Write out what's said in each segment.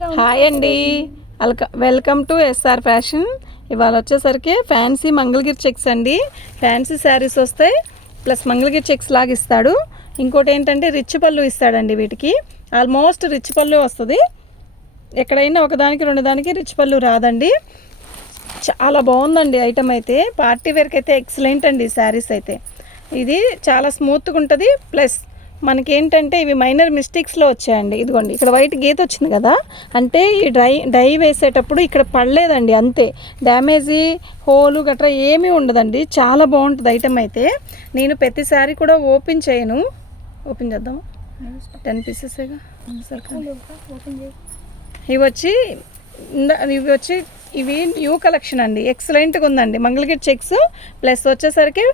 Hi అండి, welcome to SR fashion. ఇవాళ వచ్చేసరికి ఫ్యాన్సీ మంగళగిరి చెక్స్ అండి. ఫ్యాన్సీ శారీస్ వస్తాయి, ప్లస్ మంగళగిరి చెక్స్ లాగా ఇస్తాడు. ఇంకోటి ఏంటంటే రిచ్ పళ్ళు ఇస్తాడండి. వీటికి ఆల్మోస్ట్ రిచ్ పళ్ళు వస్తుంది. ఎక్కడైనా ఒకదానికి రెండు దానికి రిచ్ పళ్ళు రాదండి. చాలా బాగుందండి ఐటమ్ అయితే. పార్టీ వేర్కి అయితే ఎక్సలెంట్ అండి శారీస్ అయితే. ఇది చాలా స్మూత్గా ఉంటుంది. ప్లస్ మనకేంటంటే ఇవి మైనర్ మిస్టేక్స్లో వచ్చాయండి. ఇదిగోండి, ఇక్కడ వైట్ గీత వచ్చింది కదా, అంటే ఈ డై వేసేటప్పుడు ఇక్కడ పడలేదండి, అంతే. డ్యామేజీ హోలు గట్రా ఏమీ ఉండదండి. చాలా బాగుంటుంది ఐటమ్ అయితే. నేను ప్రతిసారి కూడా ఓపెన్ చేయను. ఓపెన్ చేద్దాం. 10 పీసెస్గా ఇవి న్యూ కలెక్షన్ అండి. ఎక్సలెంట్గా ఉందండి. మంగళగిరి చెక్స్ ప్లస్ వచ్చేసరికి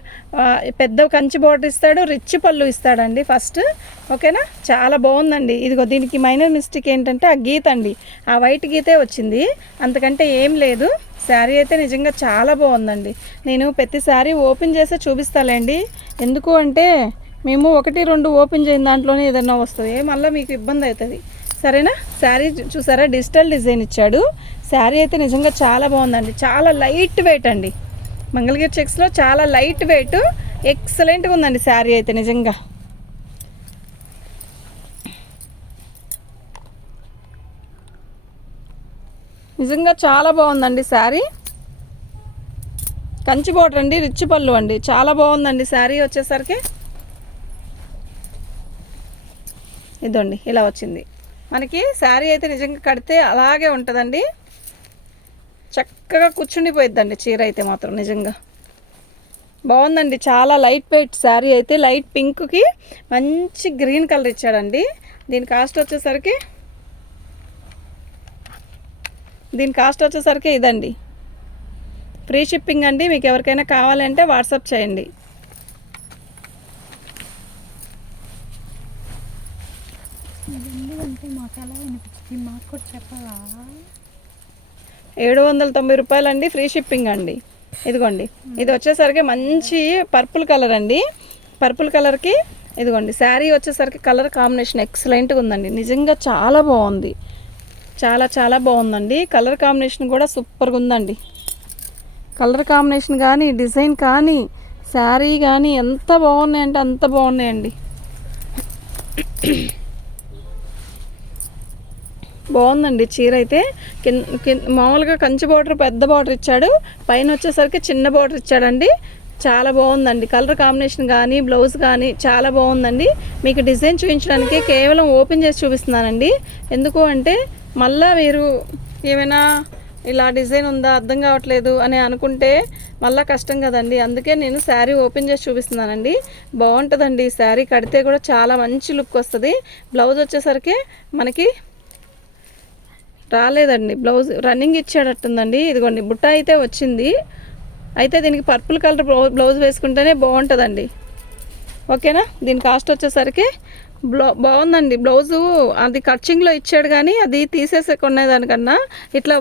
పెద్ద కంచి బార్డర్ ఇస్తాడు, రిచ్ పళ్ళు ఇస్తాడండి ఫస్ట్. ఓకేనా, చాలా బాగుందండి. ఇదిగో దీనికి మైనర్ మిస్టేక్ ఏంటంటే ఆ గీత అండి, ఆ వైట్ గీతే వచ్చింది, అంతకంటే ఏం లేదు. శారీ అయితే నిజంగా చాలా బాగుందండి. నేను ప్రతిసారి ఓపెన్ చేసి చూపిస్తాలేండి. ఎందుకు అంటే మేము 1-2 ఓపెన్ చేయని దాంట్లోనే ఏదైనా వస్తుంది, మళ్ళీ మీకు ఇబ్బంది అవుతుంది. సరేనా. శారీ చూసారా, డిజిటల్ డిజైన్ ఇచ్చాడు. శారీ అయితే నిజంగా చాలా బాగుందండి. చాలా లైట్ వెయిట్ అండి. మంగళగిరి చెక్స్లో చాలా లైట్ వెయిట్, ఎక్సలెంట్గా ఉందండి శారీ అయితే నిజంగా. నిజంగా చాలా బాగుందండి శారీ. కంచి బోర్డర్ అండి, రిచ్ పళ్ళు అండి. చాలా బాగుందండి శారీ వచ్చేసరికి. ఇదండి ఇలా వచ్చింది మనకి శారీ అయితే. నిజంగా కడితే అలాగే ఉంటుందండి, చక్కగా కూర్చుండిపోయిద్దండి చీర అయితే మాత్రం. నిజంగా బాగుందండి. చాలా లైట్ వెయిట్ శారీ అయితే. లైట్ పింక్కి మంచి గ్రీన్ కలర్ ఇచ్చాడండి. దీని కాస్ట్ వచ్చేసరికి ఇదండి. ఫ్రీ షిప్పింగ్ అండి. మీకు ఎవరికైనా కావాలంటే వాట్సాప్ చేయండి. మాకు కూడా చెప్పవా? 790 రూపాయలండి, ఫ్రీ షిప్పింగ్ అండి. ఇదిగోండి, ఇది వచ్చేసరికి మంచి పర్పుల్ కలర్ అండి. పర్పుల్ కలర్కి ఇదిగోండి శారీ వచ్చేసరికి కలర్ కాంబినేషన్ ఎక్సలెంట్గా ఉందండి. నిజంగా చాలా బాగుంది, చాలా చాలా బాగుందండి. కలర్ కాంబినేషన్ కూడా సూపర్గా ఉందండి. కలర్ కాంబినేషన్ కానీ, డిజైన్ కానీ, శారీ కానీ ఎంత బాగున్నాయంటే అంత బాగున్నాయండి. బాగుందండి చీర అయితే. మామూలుగా కంచి బార్డర్ పెద్ద బార్డర్ ఇచ్చాడు, పైన వచ్చేసరికి చిన్న బార్డర్ ఇచ్చాడండి. చాలా బాగుందండి. కలర్ కాంబినేషన్ కానీ, బ్లౌజ్ కానీ చాలా బాగుందండి. మీకు డిజైన్ చూపించడానికి కేవలం ఓపెన్ చేసి చూపిస్తున్నానండి. ఎందుకు అంటే మళ్ళీ మీరు ఏమైనా ఇలా డిజైన్ ఉందా అర్థం కావట్లేదు అని అనుకుంటే మళ్ళీ కష్టం కదండి. అందుకే నేను శారీ ఓపెన్ చేసి చూపిస్తున్నానండి. బాగుంటుందండి శారీ, కడితే కూడా చాలా మంచి లుక్ వస్తుంది. బ్లౌజ్ వచ్చేసరికి మనకి రాలేదండి, బ్లౌజ్ రన్నింగ్ ఇచ్చేటట్టుందండి. ఇదిగోండి బుట్ట అయితే వచ్చింది. అయితే దీనికి పర్పుల్ కలర్ బ్లౌజ్ వేసుకుంటేనే బాగుంటుందండి. ఓకేనా. దీని కాస్ట్ వచ్చేసరికి బాగుందండి. బ్లౌజు అది కట్చింగ్లో ఇచ్చాడు, కానీ అది తీసేసి కొనేదానికన్నా ఇట్లా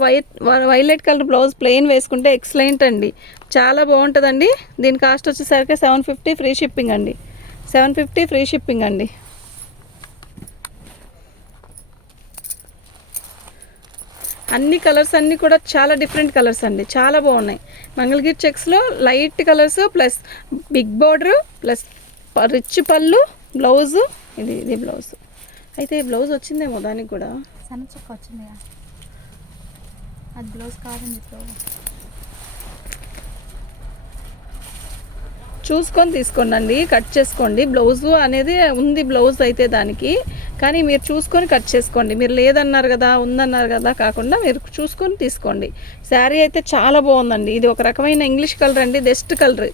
వైలెట్ కలర్ బ్లౌజ్ ప్లెయిన్ వేసుకుంటే ఎక్సలెంట్ అండి. చాలా బాగుంటుందండి. దీని కాస్ట్ వచ్చేసరికి 750 ఫ్రీ షిప్పింగ్ అండి. 750 ఫ్రీ షిప్పింగ్ అండి. అన్ని కలర్స్ అన్నీ కూడా చాలా డిఫరెంట్ కలర్స్ అండి, చాలా బాగున్నాయి. మంగళగిరి చెక్స్లో light colours plus big border plus rich పళ్ళు, బ్లౌజు ఇది బ్లౌజ్. అయితే ఈ బ్లౌజ్ వచ్చిందేమో దానికి కూడా సన్న చొక్క వచ్చింది, అది బ్లౌజ్ కాదండి. చూసుకొని తీసుకోండి, కట్ చేసుకోండి. బ్లౌజు అనేది ఉంది, బ్లౌజ్ అయితే దానికి, కానీ మీరు చూసుకొని కట్ చేసుకోండి. మీరు లేదన్నారు కదా, ఉందన్నారు కదా కాకుండా మీరు చూసుకొని తీసుకోండి. శారీ అయితే చాలా బాగుందండి. ఇది ఒక రకమైన ఇంగ్లీష్ కలర్ అండి, డస్ట్ కలర్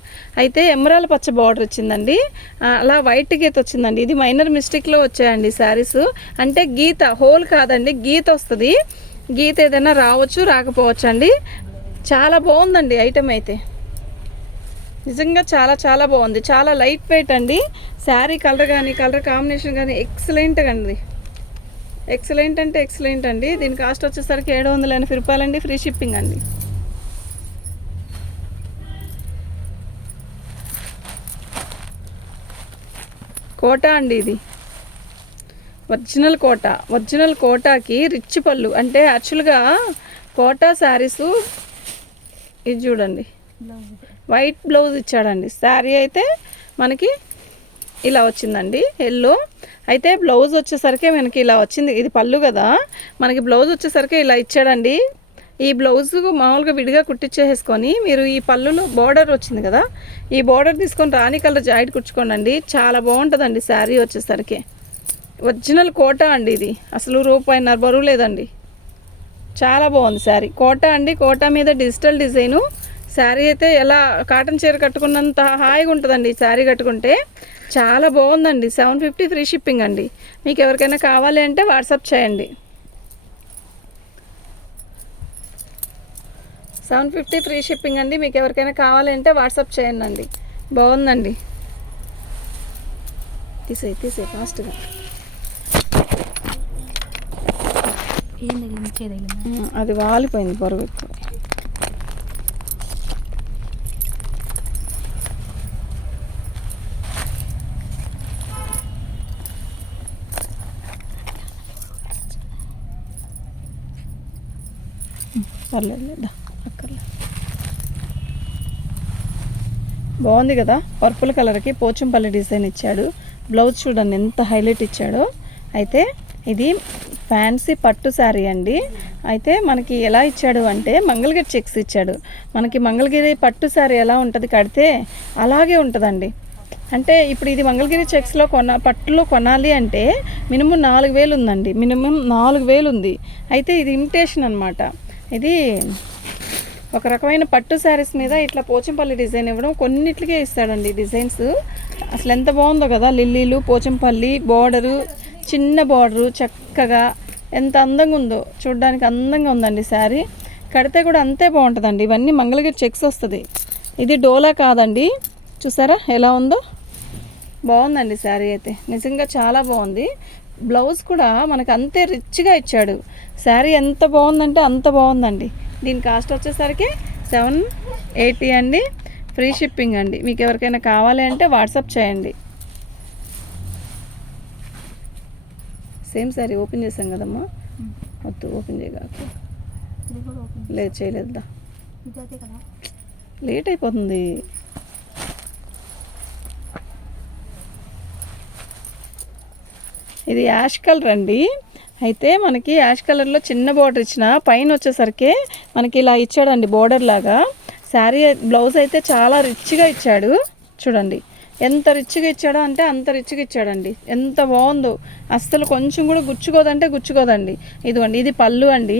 అయితే ఎమరాల పచ్చ బార్డర్ వచ్చిందండి, అలా వైట్ గీత వచ్చిందండి. ఇది మైనర్ మిస్టేక్లో వచ్చాయండి శారీస్. అంటే గీత హోల్ కాదండి, గీత వస్తుంది. గీత ఏదైనా రావచ్చు రాకపోవచ్చు అండి. చాలా బాగుందండి ఐటమ్ అయితే. నిజంగా చాలా చాలా బాగుంది. చాలా లైట్ వెయిట్ అండి. శారీ కలర్ కానీ, కలర్ కాంబినేషన్ కానీ ఎక్సలెంట్ అండి. ఎక్సలెంట్ అంటే ఎక్సలెంట్ అండి. దీని కాస్ట్ వచ్చేసరికి 780 రూపాయలండి, ఫ్రీ షిప్పింగ్ అండి. కోటా అండి ఇది. ఒరిజినల్ కోటాకి రిచ్ పళ్ళు. అంటే యాక్చువల్గా కోటా శారీసు ఇది చూడండి, బ్లౌజ్ వైట్ బ్లౌజ్ ఇచ్చాడండి. శారీ అయితే మనకి ఇలా వచ్చిందండి ఎల్లో. అయితే బ్లౌజ్ వచ్చేసరికి మనకి ఇలా వచ్చింది. ఇది పళ్ళు కదా, మనకి బ్లౌజ్ వచ్చేసరికి ఇలా ఇచ్చాడండి. ఈ బ్లౌజ్ మామూలుగా విడిగా కుట్టించేసుకొని మీరు ఈ పళ్ళులో బార్డర్ వచ్చింది కదా, ఈ బార్డర్ తీసుకొని రాణి కలర్ జాయింట్ కుట్టుకోండి. చాలా బాగుంటుందండి శారీ వచ్చేసరికి. ఒరిజినల్ కోటా అండి ఇది, అసలు రూపాయిన్నర బరువు లేదండి. చాలా బాగుంది శారీ. కోటా అండి, కోటా మీద డిజిటల్ డిజైను. శారీ అయితే ఎలా కాటన్ చీర కట్టుకున్నంత హాయిగా ఉంటుందండి ఈ శారీ కట్టుకుంటే. చాలా బాగుందండి. 750 ఫ్రీ షిప్పింగ్ అండి. మీకు ఎవరికైనా కావాలి అంటే వాట్సాప్ చేయండి. 750 ఫ్రీ షిప్పింగ్ అండి. మీకు ఎవరికైనా కావాలి అంటే వాట్సాప్ చేయండి అండి. బాగుందండి. తీసే ఫాస్ట్గా. ఏం తగిలింది, చేయగలిగింది. అది వాలిపోయింది బరువు ఎక్కువ. పర్లేదు, అక్కర్లేదు. బాగుంది కదా, పర్పుల్ కలర్కి పోచంపల్లి డిజైన్ ఇచ్చాడు. బ్లౌజ్ చూడండి ఎంత హైలైట్ ఇచ్చాడో. అయితే ఇది ఫ్యాన్సీ పట్టు శారీ అండి. అయితే మనకి ఎలా ఇచ్చాడు అంటే మంగళగిరి చెక్స్ ఇచ్చాడు. మనకి మంగళగిరి పట్టు శారీ ఎలా ఉంటుంది కడితే అలాగే ఉంటుందండి. అంటే ఇప్పుడు ఇది మంగళగిరి చెక్స్లో పట్టులో కొనాలి అంటే మినిమం 4000 ఉందండి. మినిమం 4000 ఉంది. అయితే ఇది ఇమిటేషన్ అనమాట. ఇది ఒక రకమైన పట్టు శారీస్ మీద ఇట్లా పోచంపల్లి డిజైన్ ఇవ్వడం కొన్నిట్లకే ఇస్తాడండి డిజైన్స్. అసలు ఎంత బాగుందో కదా, లిల్లీలు, పోచంపల్లి బార్డరు, చిన్న బార్డరు, చక్కగా ఎంత అందంగా ఉందో. చూడడానికి అందంగా ఉందండి శారీ. కడితే కూడా అంతే బాగుంటుందండి. ఇవన్నీ మంగళగిరి చెక్స్ వస్తుంది. ఇది డోలా కాదండి. చూసారా ఎలా ఉందో, బాగుందండి శారీ అయితే నిజంగా చాలా బాగుంది. బ్లౌజ్ కూడా మనకు అంతే రిచ్గా ఇచ్చాడు. శారీ ఎంత బాగుందంటే అంత బాగుందండి. దీని కాస్ట్ వచ్చేసరికి 780 అండి. ఫ్రీ షిప్పింగ్ అండి. మీకు ఎవరికైనా కావాలి అంటే వాట్సాప్ చేయండి. సేమ్ శారీ ఓపెన్ చేసాం కదమ్మా, వద్దు ఓపెన్ చేయగాక. ఇది కూడా ఓపెన్ లేదు చేయలేదుదా, ఇది అదే కదా. లేట్ అయిపోతుంది. ఇది యాష్ కలర్ అండి. అయితే మనకి యాష్ కలర్లో చిన్న బార్డర్ ఇచ్చిన పైన వచ్చేసరికి మనకి ఇలా ఇచ్చాడండి బార్డర్ లాగా. శారీ బ్లౌజ్ అయితే చాలా రిచ్గా ఇచ్చాడు. చూడండి ఎంత రిచ్గా ఇచ్చాడో అంటే అంత రిచ్గా ఇచ్చాడండి. ఎంత బాగుందో, అస్సలు కొంచెం కూడా గుచ్చుకోదంటే గుచ్చుకోదండి. ఇదిగోండి ఇది పళ్ళు అండి.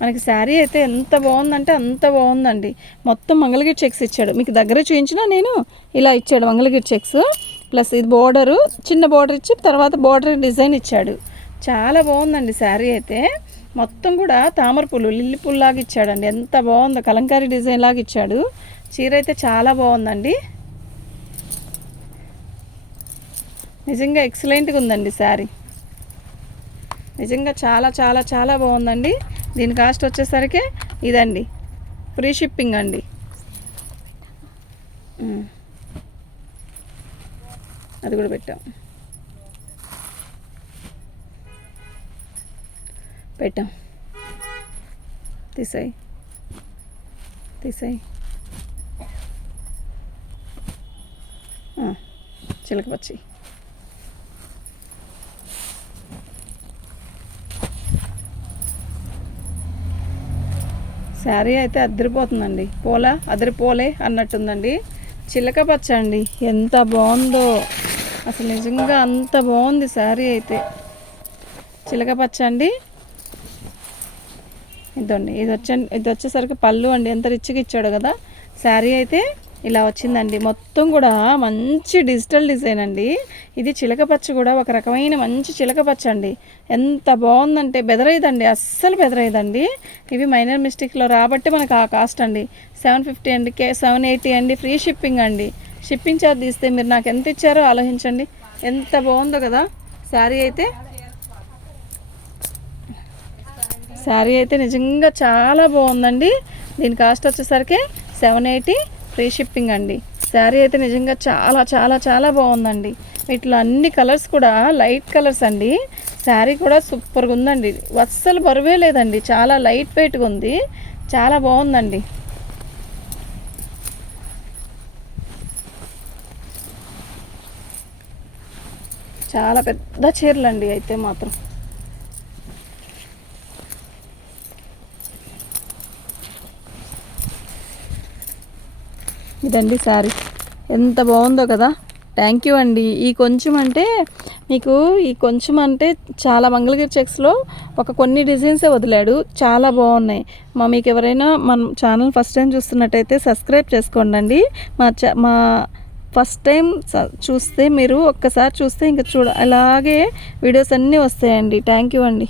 మనకి శారీ అయితే ఎంత బాగుందంటే అంత బాగుందండి. మొత్తం మంగళగిరి చెక్స్ ఇచ్చాడు. మీకు దగ్గర చూపించినా నేను ఇలా ఇచ్చాడు మంగళగిరి చెక్స్. ప్లస్ ఇది బోర్డరు, చిన్న బోర్డర్ ఇచ్చి తర్వాత బోర్డర్ డిజైన్ ఇచ్చాడు. చాలా బాగుందండి శారీ అయితే. మొత్తం కూడా తామర పూలు, లిల్లీ పూలు లాగా ఇచ్చాడండి. ఎంత బాగుందో, కలంకారీ డిజైన్ లాగా ఇచ్చాడు. చీర అయితే చాలా బాగుందండి. నిజంగా ఎక్సలెంట్గా ఉందండి శారీ. నిజంగా చాలా చాలా చాలా బాగుందండి. దీని కాస్ట్ వచ్చేసరికి ఇదండి, ఫ్రీ షిప్పింగ్ అండి. అది కూడా పెట్టాం. తీసాయి చిలక పచ్చి. శారీ అయితే అదిరిపోతుందండి. అదిరిపోలే అన్నట్టుందండి. చిలక పచ్చ అండి, ఎంత బాగుందో అసలు. నిజంగా అంత బాగుంది శారీ అయితే. చిలక పచ్చ అండి. ఇదండి ఇది వచ్చేసరికి పళ్ళు అండి. ఎంత రిచ్గా ఇచ్చాడు కదా. శారీ అయితే ఇలా వచ్చిందండి. మొత్తం కూడా మంచి డిజిటల్ డిజైన్ అండి. ఇది చిలక పచ్చ కూడా ఒక రకమైన మంచి చిలక పచ్చ అండి. ఎంత బాగుందంటే బెదరైదండి, అస్సలు బెదరైదండి. ఇవి మైనర్ మిస్టేక్లో రాబట్టి మనకు ఆ కాస్ట్ అండి. 750 అండి, 780 అండి. ఫ్రీ షిప్పింగ్ అండి. షిప్పింగ్ ఛార్జ్ తీస్తే మీరు నాకు ఎంత ఇచ్చారో ఆలోచించండి. ఎంత బాగుందో కదా శారీ అయితే. శారీ అయితే నిజంగా చాలా బాగుందండి. దీని కాస్ట్ వచ్చేసరికి 780 ఫ్రీ షిప్పింగ్ అండి. శారీ అయితే నిజంగా చాలా చాలా చాలా బాగుందండి. వీటిలో అన్ని కలర్స్ కూడా లైట్ కలర్స్ అండి. శారీ కూడా సూపర్గా ఉందండి, అస్సలు బరువే లేదండి, చాలా లైట్ వెయిట్గా ఉంది, చాలా బాగుందండి. చాలా పెద్ద చీరలండి అయితే మాత్రం. ఇదండి శారీ, ఎంత బాగుందో కదా. థ్యాంక్ యూ అండి. ఈ కొంచెం అంటే మీకు ఈ కొంచెం అంటే చాలా మంగళగిరి చెక్స్లో ఒక కొన్ని డిజైన్సే వదిలాడు, చాలా బాగున్నాయి. మీకు ఎవరైనా మన ఛానల్ ఫస్ట్ టైం చూస్తున్నట్టయితే సబ్స్క్రైబ్ చేసుకోండి. మా ఫస్ట్ టైం చూస్తే మీరు ఒక్కసారి చూస్తే ఇంకా అలాగే వీడియోస్ అన్నీ వస్తాయండి. థ్యాంక్ యూ అండి.